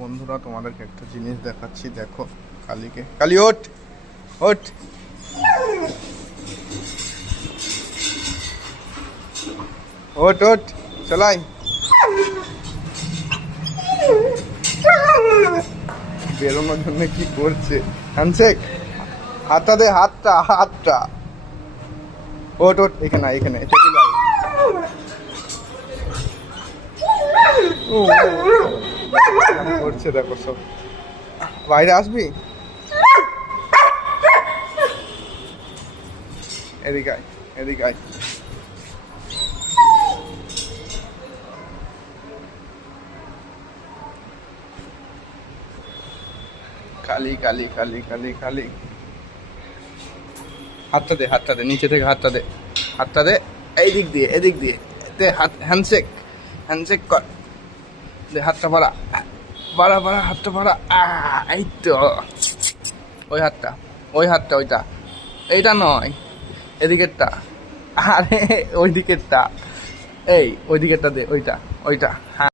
বন্ধুরা তোমাদেরকে একটা জিনিস দেখাচ্ছি, দেখো। কালীকে, কালী ওঠ ওঠ, ওঠ ওঠ, চলাই। বেরোনোর জন্য কি করছে? হ্যান্ডশেক, হাতটা দে, হাতটা হাতটা। ওঠ ওঠ, এখানে এখানে করছে, দেখো সব। বাইরে আসবি? এদিকে আয়, এদিকে আয়। কালি কালি কালি কালি কালি, হাতটা দে, হাতটা দে, নিচে থেকে হাতটা দে, হাতটা দে, এই দিক দিয়ে, এদিক দিয়ে দে, হাত হ্যান্ডশেক, হ্যান্ডশেক কর, দে হাতটা বাড়া, বাড়া বাড়া, হাতটা বাড়া। এই তো, ওই হাতটা, ওই হাতটা, ওইটা, এইটা নয়, এদিকেরটা। আরে ওই দিকেরটা, এই ওই দিকেরটা দে, ওইটা ওইটা, হ্যাঁ।